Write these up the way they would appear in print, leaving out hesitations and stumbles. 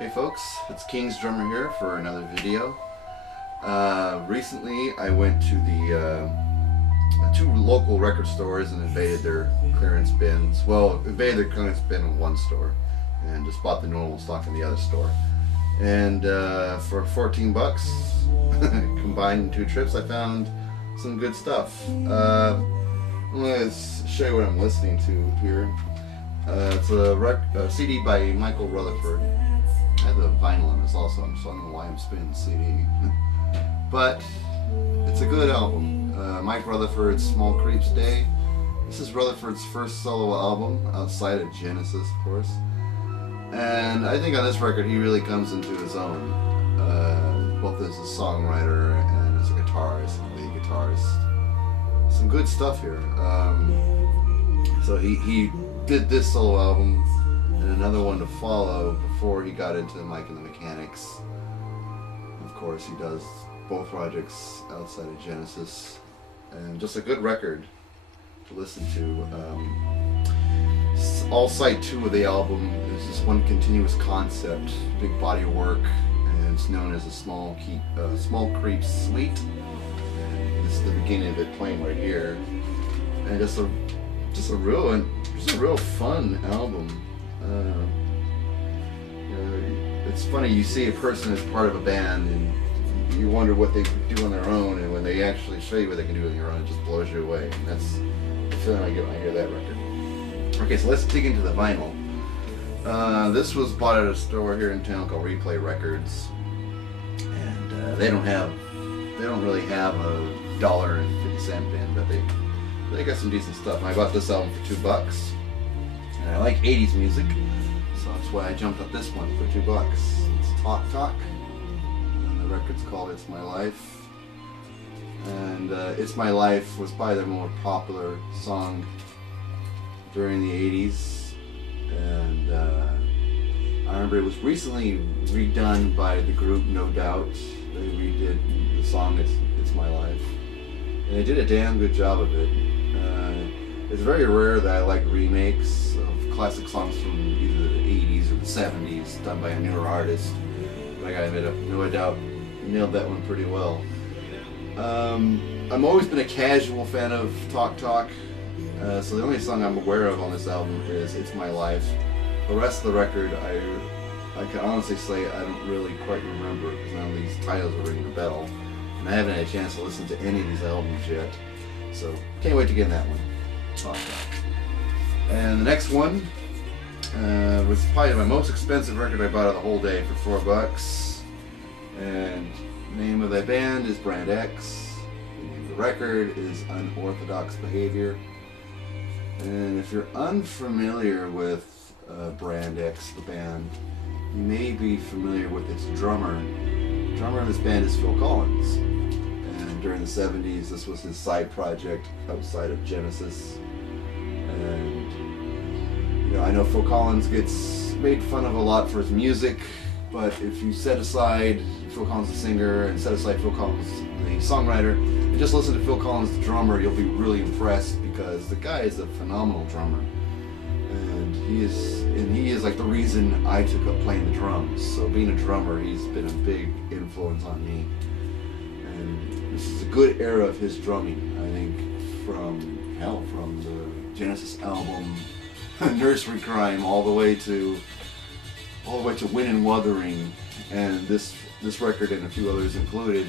Hey folks, it's King's Drummer here for another video. Recently I went to the two local record stores and invaded their clearance bins. Well, invaded their clearance bin in one store and just bought the normal stock in the other store. And for 14 bucks, combined in two trips, I found some good stuff. I'm going to show you what I'm listening to here. It's a CD by Michael Rutherford. I have the vinyl on this also, so I don't know why I'm spinning the CD. But it's a good album. Mike Rutherford's Small Creeps Day. This is Rutherford's first solo album, outside of Genesis, of course. And I think on this record he really comes into his own, both as a songwriter and as a guitarist, lead guitarist. Some good stuff here. So he did this solo album and another one to follow before he got into Mike and the Mechanics. Of course, he does both projects outside of Genesis, and just a good record to listen to. All side two of the album is just one continuous concept, big body of work, and it's known as a Small Creeps Suite. And this is the beginning of it playing right here, and just a real fun album. It's funny, you see a person as part of a band and you wonder what they do on their own, and when they actually show you what they can do on their own, it just blows you away. And that's the feeling I get when I hear that record. Okay, so let's dig into the vinyl. This was bought at a store here in town called Replay Records, and they don't really have a $1.50 bin, but they got some decent stuff. And I bought this album for $2. And I like 80s music, so that's why I jumped up this one for $2. It's Talk Talk, and the record's called It's My Life. And It's My Life was probably their more popular song during the 80s. And I remember it was recently redone by the group No Doubt. They redid the song It's My Life. And they did a damn good job of it. It's very rare that I like remakes of classic songs from either the 80s or the 70s done by a newer artist. But I gotta admit, No Doubt nailed that one pretty well. I've always been a casual fan of Talk Talk, so the only song I'm aware of on this album is It's My Life. The rest of the record, I can honestly say I don't really quite remember, because none of these titles are ringing a bell. And I haven't had a chance to listen to any of these albums yet, so can't wait to get in that one. Talk Talk. And the next one was probably my most expensive record I bought of the whole day for $4. And the name of that band is Brand X. The name of the record is Unorthodox Behavior. And if you're unfamiliar with Brand X, the band, you may be familiar with its drummer. The drummer of this band is Phil Collins. And during the 70s, this was his side project outside of Genesis. And I know Phil Collins gets made fun of a lot for his music, but if you set aside Phil Collins the singer and set aside Phil Collins the songwriter and just listen to Phil Collins the drummer, you'll be really impressed, because the guy is a phenomenal drummer. And he is like the reason I took up playing the drums. So being a drummer, he's been a big influence on me. And this is a good era of his drumming, I think, from the Genesis album Nursery Crime all the way to Win and Wuthering, and this record and a few others included.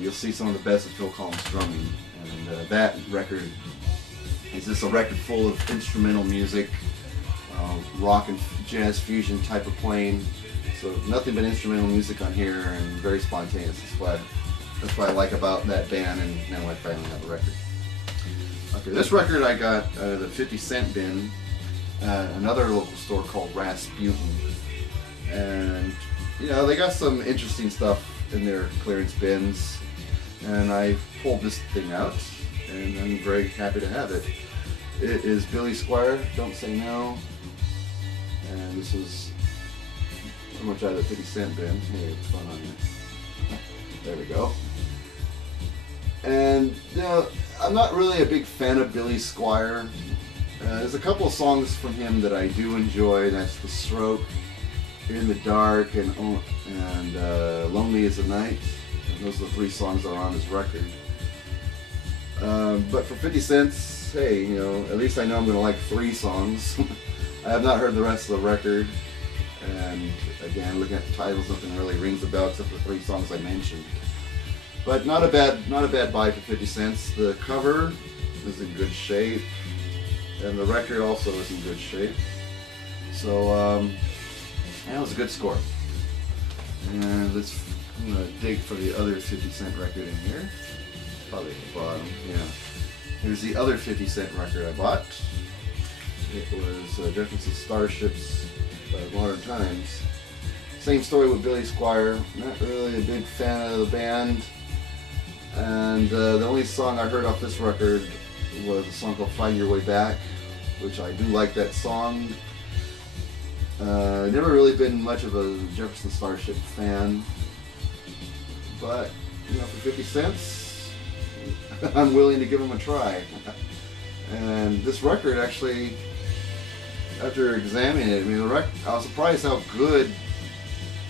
You'll see some of the best of Phil Collins drumming, and that record is just a record full of instrumental music, rock and jazz fusion type of playing. So nothing but instrumental music on here, and very spontaneous. That's what I like about that band, and now I finally have a record. Okay, this record I got out of the 50-cent bin, another local store called Rasputin. And, they got some interesting stuff in their clearance bins. And I pulled this thing out, and I'm very happy to have it. It is Billy Squier, Don't Say No. And this is pretty much out of the 50-cent bin. Hey, it's fun on you. There we go. And, I'm not really a big fan of Billy Squier. There's a couple of songs from him that I do enjoy. That's The Stroke In the Dark, and Lonely as the Night. And those are the 3 songs that are on this record. But for 50 cents, hey, you know, at least I know I'm going to like 3 songs. I have not heard the rest of the record, and again, looking at the titles, nothing really rings a bell except for the 3 songs I mentioned. But not a bad buy for 50 cents. The cover is in good shape, and the record also is in good shape. So that was a good score. And I'm gonna dig for the other 50 cent record in here. Probably at the bottom. Yeah. Here's the other 50 cent record I bought. It was Jefferson Starship's Modern Times. Same story with Billy Squier. Not really a big fan of the band. And the only song I heard off this record was a song called Find Your Way Back, which I do like that song. Never really been much of a Jefferson Starship fan. But, you know, for 50 cents, I'm willing to give them a try. And this record actually, after examining it, I mean, I was surprised how good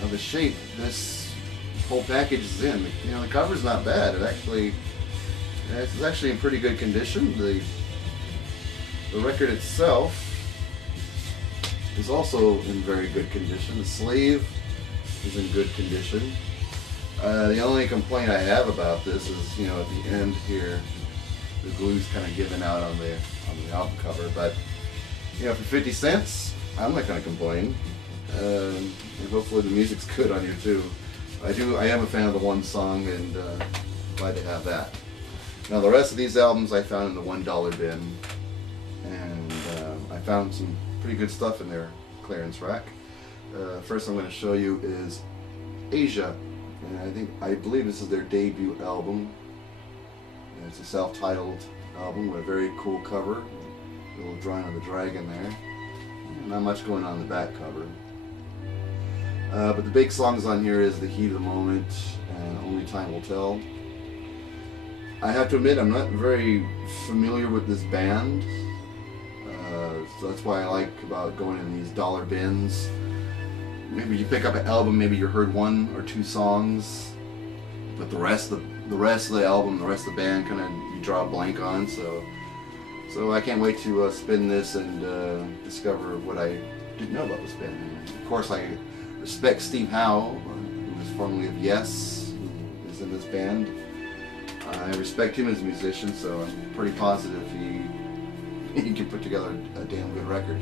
of a shape this whole package is in. You know, the cover's not bad. It's actually in pretty good condition. The record itself is also in very good condition. The sleeve is in good condition. The only complaint I have about this is, you know, at the end here, the glue's kind of giving out on the album cover. But, you know, for 50 cents, I'm not going to complain. And hopefully the music's good on here too. I am a fan of the one song, and glad to have that. Now the rest of these albums I found in the $1 bin, and I found some pretty good stuff in their clearance rack. First I'm going to show you is Asia, and I believe this is their debut album. And it's a self-titled album with a very cool cover, a little drawing of the dragon there. Not much going on in the back cover. But the big songs on here is The Heat of the Moment and Only Time Will Tell. I have to admit, I'm not very familiar with this band, so that's why I like about going in these dollar bins. Maybe you pick up an album, maybe you heard 1 or 2 songs, but the rest of the album, the rest of the band, kind of you draw a blank on. So I can't wait to spin this and discover what I didn't know about this band. And of course, I respect Steve Howe, who was formerly of Yes, who is in this band. I respect him as a musician, so I'm pretty positive he can put together a damn good record.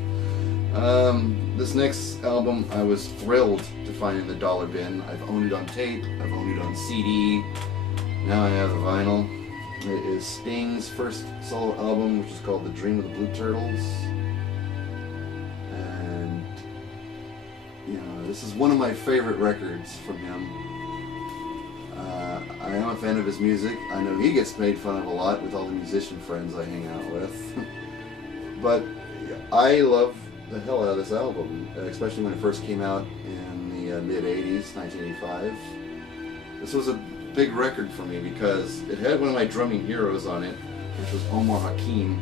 This next album I was thrilled to find in the dollar bin. I've owned it on tape, I've owned it on CD, now I have the vinyl. It is Sting's first solo album, which is called The Dream of the Blue Turtles. And, you know, this is one of my favorite records from him. I am a fan of his music. I know he gets made fun of a lot with all the musician friends I hang out with. But I love the hell out of this album, especially when it first came out in the mid-80s, 1985. This was a big record for me because it had one of my drumming heroes on it, which was Omar Hakim.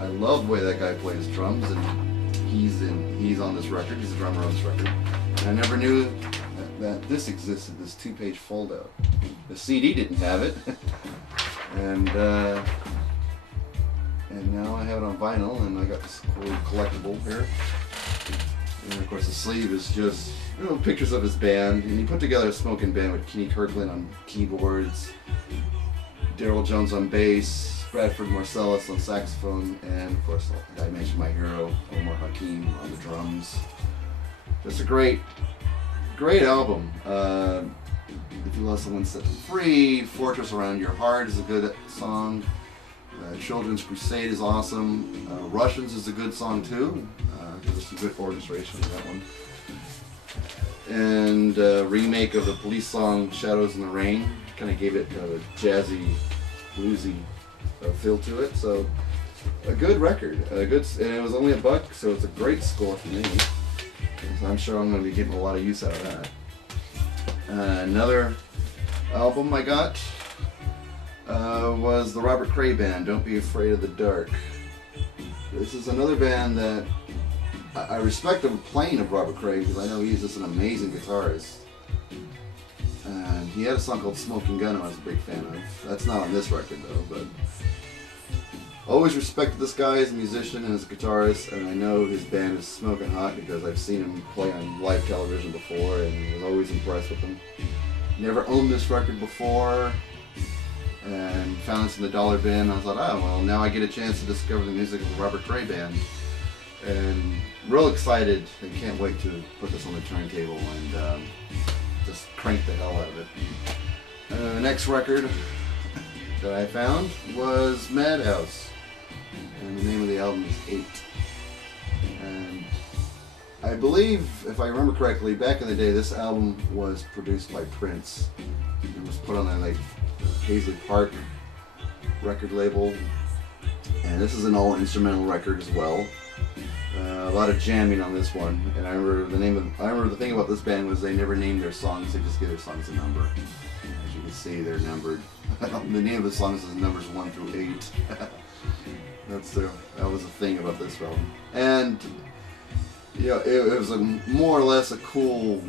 I love the way that guy plays drums, and he's on this record. He's a drummer on this record. And I never knew that this existed, this 2-page fold-out. The CD didn't have it, and now I have it on vinyl, and I got this cool collectible here. And of course the sleeve is just, you know, pictures of his band, and he put together a smoking band with Kenny Kirkland on keyboards, Daryl Jones on bass, Bradford Marcellus on saxophone, and of course I mentioned my hero Omar Hakim on the drums. Just a great album. If you love someone set them free, Fortress Around Your Heart is a good song. Children's Crusade is awesome. Russians is a good song too. There's some good orchestration in that one. And remake of the Police song Shadows in the Rain kind of gave it kind of a jazzy, bluesy feel to it. So a good record. And it was only $1, so it's a great score for me. I'm sure I'm going to be getting a lot of use out of that. Another album I got was the Robert Cray Band, Don't Be Afraid of the Dark. This is another band that I respect the playing of Robert Cray because I know he's just an amazing guitarist. And he had a song called Smoking Gun I was a big fan of. That's not on this record though, but always respected this guy as a musician and as a guitarist, and I know his band is smoking hot because I've seen him play on live television before and was always impressed with him. Never owned this record before and found this in the dollar bin. I thought, oh well, now I get a chance to discover the music of the Robert Cray Band. And real excited and can't wait to put this on the turntable and just crank the hell out of it. The next record that I found was Madhouse, and the name of the album is 8. And I believe, if I remember correctly, back in the day this album was produced by Prince. It was put on a like Paisley Park record label, and this is an all instrumental record as well. A lot of jamming on this one, and I remember the thing about this band was they never named their songs; they just give their songs a number. As you can see, they're numbered. The name of the songs is numbers 1 through 8. That was the thing about this album, and you know, it was more or less a cool,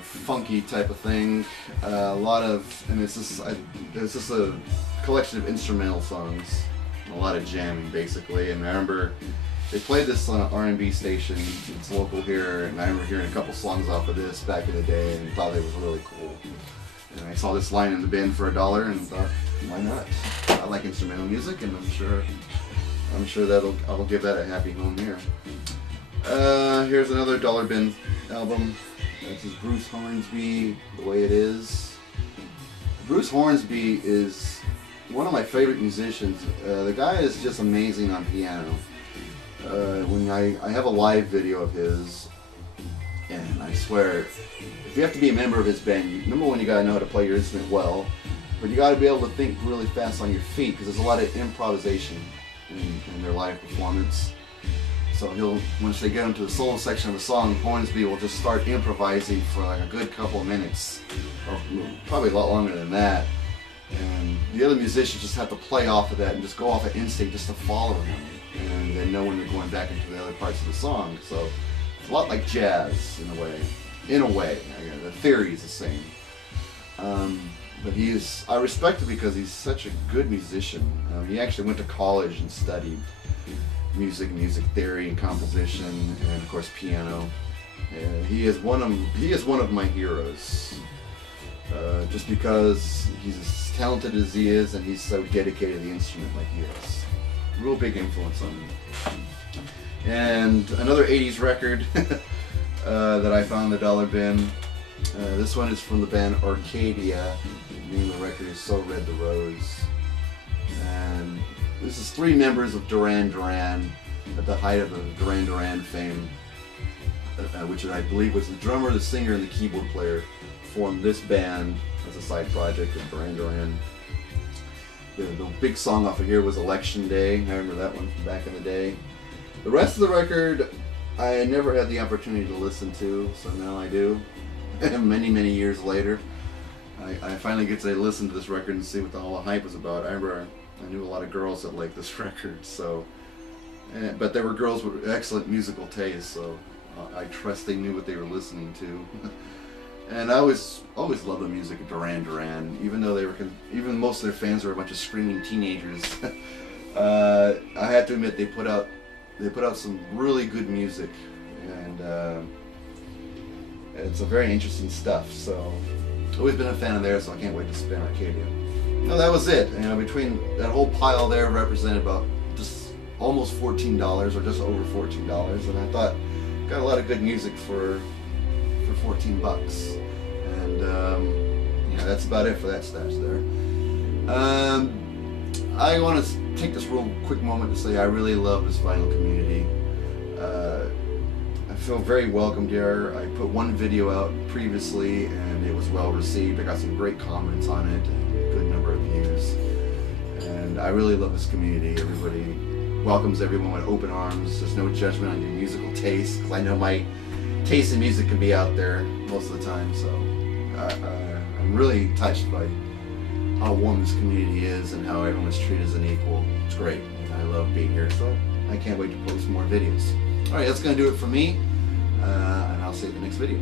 funky type of thing. A lot of, and it's just a collection of instrumental songs, and a lot of jamming basically. And I remember they played this on an R&B station. It's local here, and I remember hearing a couple songs off of this back in the day and thought it was really cool. And I saw this line in the bin for $1 and thought, why not? I like instrumental music, and I'm sure I'll give that a happy home here. Here's another dollar bin album. This is Bruce Hornsby, The Way It Is. Bruce Hornsby is one of my favorite musicians. The guy is just amazing on piano. When I have a live video of his, and I swear, if you have to be a member of his band, number one, you gotta know how to play your instrument well, but you gotta be able to think really fast on your feet because there's a lot of improvisation in their live performance. So once they get into the solo section of the song, Hornsby will just start improvising for like a good couple of minutes, or probably a lot longer than that. And the other musicians just have to play off of that and just go off of instinct just to follow him, and they know when they're going back into the other parts of the song. So it's a lot like jazz in a way. The theory is the same. But I respect him because he's such a good musician. He actually went to college and studied music theory and composition, and of course piano. He is one of my heroes. Just because he's as talented as he is, and he's so dedicated to the instrument like he is. Real big influence on me. And another 80s record that I found in the dollar bin. This one is from the band Arcadia. The name of the record is So Red the Rose. And this is 3 members of Duran Duran at the height of the Duran Duran fame, which I believe was the drummer, the singer, and the keyboard player formed this band as a side project of Duran Duran. The big song off of here was Election Day. I remember that one from back in the day. The rest of the record I never had the opportunity to listen to, so now I do. many years later, I finally get to listen to this record and see what all the hype was about. I remember I knew a lot of girls that liked this record, so, but there were girls with excellent musical taste, so I trust they knew what they were listening to. And I always loved the music of Duran Duran, even though even most of their fans were a bunch of screaming teenagers. I have to admit they put out some really good music, and it's a very interesting stuff. So always been a fan of theirs, so I can't wait to spin Arcadia. No, that was it. Between that whole pile there represented about just almost $14 or just over $14, and I thought got a lot of good music for $14. And yeah, that's about it for that stash there. I want to take this real quick moment to say I really love this vinyl community. I feel very welcomed here. I put one video out previously and it was well received. I got some great comments on it and a good number of views. And I really love this community. Everybody welcomes everyone with open arms. There's no judgment on your musical taste, because I know my taste in music can be out there most of the time. So I'm really touched by how warm this community is and how everyone's treated as an equal. It's great. I love being here, so I can't wait to post more videos. Alright, that's going to do it for me. And I'll see you in the next video.